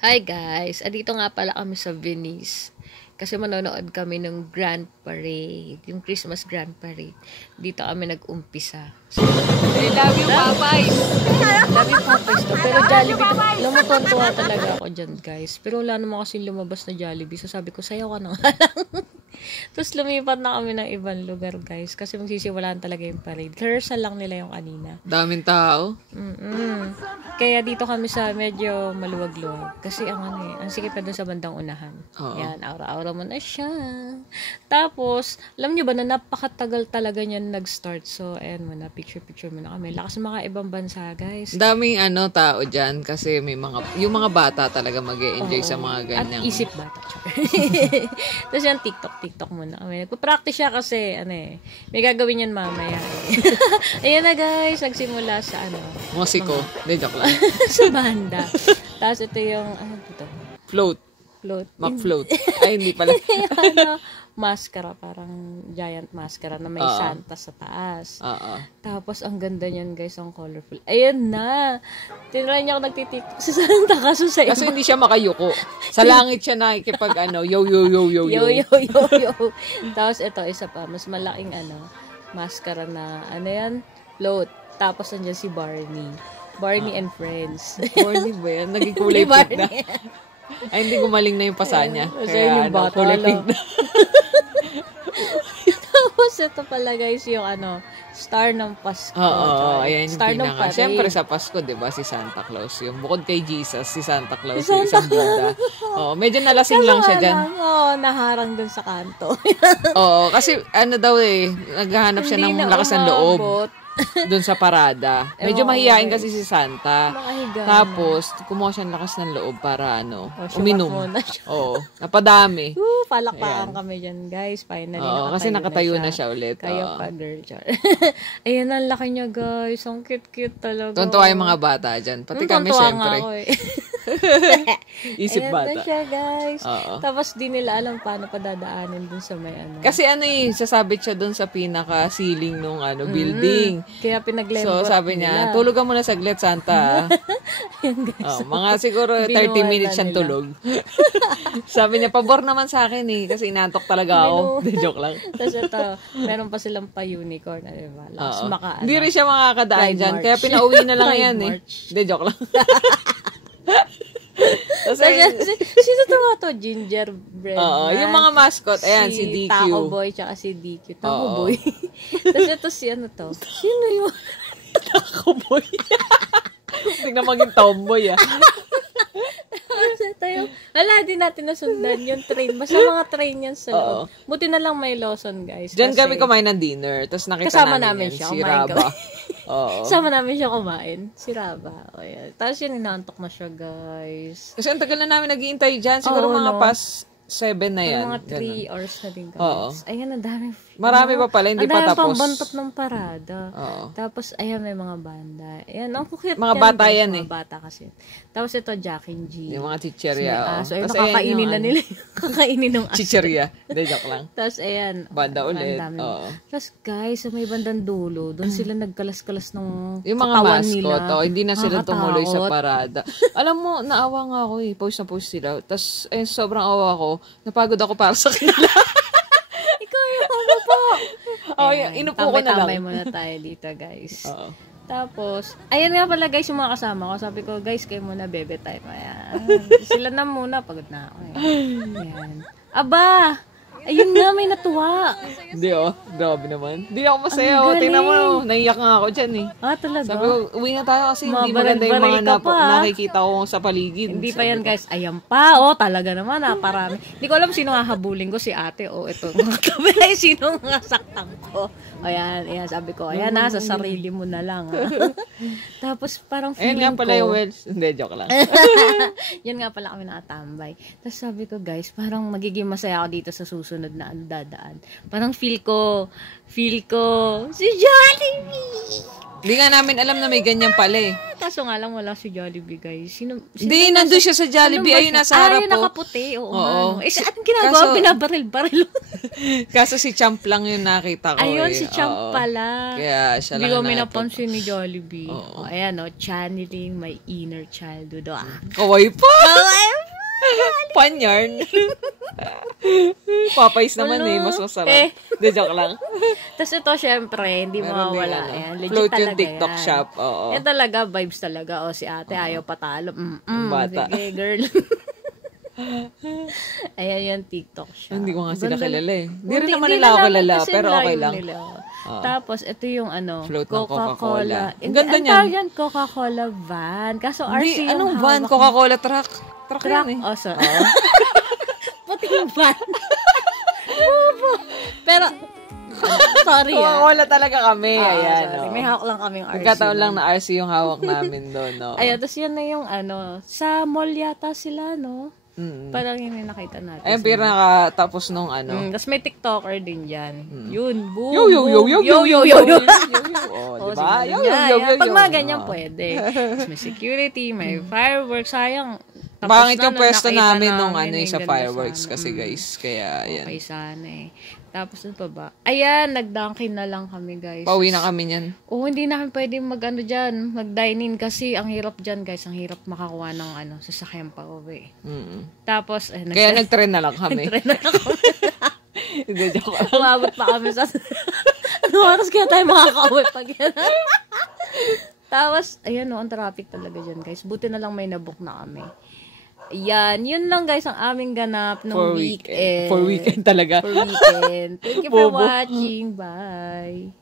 Hi guys! Andito nga pala kami sa Venice. Kasi manonood kami ng Grand Parade. Yung Christmas Grand Parade. Dito kami nag-umpisa. So, I love you, Popeyes! Love you, Popeyes to. Pero Jollibee, lumutuwa talaga ako dyan guys. Pero wala naman kasi lumabas na Jollibee. So sabi ko, sayaw ka na nga lang. Tapos lumipat na kami ng ibang lugar guys. Kasi magsisiwalaan talaga yung parade. Rehearsal lang nila yung kanina. Daming tao. Kaya dito kami sa medyo maluwag-luwag. Kasi ang sikip na dun sa bandang unahan. Oo. Yan, aura-aura mo na siya. Tapos, alam nyo ba na napakatagal talaga niyan nag-start. So, ayan mo na, picture-picture mo na kami. Lakas mga ibang bansa, guys. Daming tao dyan kasi may yung mga bata talaga mag-e-enjoy sa mga ganyang. At isip bata. Tapos yan, TikTok muna kami. Nagpa-practice siya kasi, may gagawin yan mamaya. Ayan na guys, nagsimula sa Musiko. Hindi, joke lang. sa banda. Tapos ito yung, Float. Float. Ay, hindi pala. Maskara, parang giant maskara na may Santa sa taas. Tapos, ang ganda niyan, guys, ang colorful. Ayan na! Tinry niya ako nagtitiktok sa Santa kaso sa iba. Kasi hindi siya makayuko. Sa langit siya nakikipag yo. Yo. Tapos, ito, isa pa. Mas malaking, maskara na, float. Tapos, nandiyan si Barney and Friends. Barney ba yan? Naging kulay pink na. Ay, hindi gumaling na yung pasa niya. Kaya, yung bata, kulay pink na. Tapos, ito pala guys, yung Star ng Pasko. Oo, ayan yung Star pinaka. ng Siyempre sa Pasko, di ba, si Santa Claus. Yung bukod kay Jesus, si Santa Claus, yung isang Buddha. Oo, medyo nalasing lang siya dyan. Oo, naharang dun sa kanto. Oo, kasi naghahanap siya ng lakas ng loob. Doon sa parada. Medyo mahihain kasi si Santa. Tapos, kumuha siya ng lakas ng loob para uminom. Oo, napadami. Palakpakan kami dyan, guys. Finally, kasi nakatayo na siya ulit. Kaya pa, girl. Ayan, ang laki niya, guys. Ang cute talaga. Tuntua yung mga bata dyan. Pati kami, syempre. Isip ayan bata. Ayan na siya, guys. Tapos, di nila alam paano padadaanin dun sa may Kasi sasabit siya dun sa pinaka-ceiling nung building. Kaya So, pinaglembot sabi niya, tulugan mo na saglit, Santa. Yan, guys. Mga siguro 30 minutes siyang tulog. Sabi niya, pabor naman sa akin kasi inaantok talaga ako. Joke lang. Tapos ito, meron pa silang pa-unicorn, diba? Lakas Hindi rin siya makakadaan dyan. Kaya pinauwi na lang yan Hindi, joke lang. Sino to? Gingerbread man. Yung mga mascot, ayan, si DQ. Taco Boy, tsaka si DQ. Taco Boy. Tapos ito to? Sino yun? Taco Boy. Tingnan maging tomboy, Tapos ito yung, di natin nasundan yung train. Basta mga train yan sa loob. Buti na lang may Lawson, guys. Diyan kami kumain ng dinner. Tapos nakita namin siya, si Raba. Kasama namin siya kumain. Si Raba. Tapos yun, inaantok na siya, guys. Kasi ang tagal na namin naghihintay dyan. Siguro mga past 7 na yan. Mga 3 hours na din, guys. Ayan, ang daming marami pa pala, hindi pa tapos. Ang daming pambantot ng parada. Tapos, ayan, may mga banda. Ayan, ang cute mga bata yan Mga bata kasi. Tapos ito, Jack and G. Yung mga chicherya. So, ayun, nakakainin na nila. Kakainin ng aso. Chicherya. Hindi, joke lang. Tapos, ayan. Banda ulit. Tapos, guys, may bandang dulo. Doon sila nagkalas-kalas ng yung mga mascot. Hindi na sila tumuloy sa parada. Alam mo, naawa nga ako Post na post sila. Tapos, sobrang awa ko. Napagod ako para sa kanila. Ikaw yung po. Inupo ko na lang. Tambay muna tayo dito, guys. Tapos, ayan nga pala guys, yung mga kasama ko. Sabi ko, guys, kayo muna, bebe time. Ayan. Sila na muna, pagod na ako. Ayan. Aba! Ayun nga, may natuwa. Hindi grabe naman. Hindi ako masaya. Tingnan mo, naiyak nga ako dyan talaga? Sabi ko, uwi na tayo kasi hindi maganda yung mga nakikita ko sa paligid. Hindi pa yan guys, ayan pa. Talaga naman, parami. Hindi ko alam sino hahabulin ko, si ate o ito. Mga kabila, sino nga saktan ko. Ayan, sabi ko, ayan sa sarili mo na lang. Tapos parang feeling ko. Ayan nga pala yung Wells. Hindi, joke lang. Yan nga pala kami nakatambay. Tapos sabi ko guys, parang magiging masaya ako dito sa susunod na dadaan. Parang feel ko, si Jollibee! Hindi nga namin alam na may ganyan pala Kaso nga lang wala si Jollibee, guys. Hindi, nandun siya sa Jollibee. Ayun, nasa harap po. Nakaputi. Oo. Saan ginagawa? Binabaril-baril. Kaso si Champ lang yung nakita ko. Ayun, si Champ pala. Kaya siya lang. Hindi kami napansin ni Jollibee. Ayan, channeling my inner childhood. Kawaii pa! Kawaii Panyarn. Popeyes naman mas masarap. De, joke lang. Tapos ito, syempre, hindi mawawala. Ayan, legit Float talaga yung TikTok yan. shop. Oo. Yan talaga, vibes talaga. O, si ate, ayaw patalo. Bata. Sige, girl. Ayan yung TikTok shop. Hindi ko nga sila kilala eh. Hindi rin Hindi naman nila ako kilala, kasi pero okay layo lang. nila. Tapos, ito yung Float ng Coca-Cola. Ang ganda niyan. niyan. Ang yan, Coca-Cola van. Kaso RC Hindi, yung anong van? hawak. Coca-Cola truck. Truck Truck. yan eh. Oh, sorry. Puti yung van. Pero, sorry Coca-Cola talaga kami. Ayan. Sorry. May hawak lang kaming RC. Nagkataon lang na RC yung hawak namin doon. No? Ayun, tapos yan na yung sa mall yata sila, no? Parang yun yung nakita natin. Ayun, pero nakatapos nung Tapos may TikToker din dyan. Yun, boom, Yo, yo, yo, yo, yo, yo, yo, yo. Oh, diba? Yo, yo, yo, yo, Pag yo. mga ganyan, pwede. Tapos may security, may fireworks, sayang. Tapos Bangit yung na, pwesto nakita namin nung yung sa ganda fireworks sana. kasi guys. Kaya, ayan. Okay sana eh. Tapos ano pa ba? Ayan, nag-dunkin na lang kami guys. Pauwi na kami niyan. Hindi namin pwede dyan, mag-dine-in kasi ang hirap dyan guys, ang hirap makakuha ng sasakyan pa uwi. Tapos, Kaya nag-trend na lang kami. nag-trend na lang kami. Hindi, joke lang. Umabot pa kami sa... Ano oras kaya tayo makakauwi pag yan? Tapos, ayan ang traffic talaga dyan guys. Buti na lang may nabook na kami. Yan, yun lang guys ang aming ganap ng weekend. For weekend talaga. For weekend. Thank you for Bobo. watching. Bye.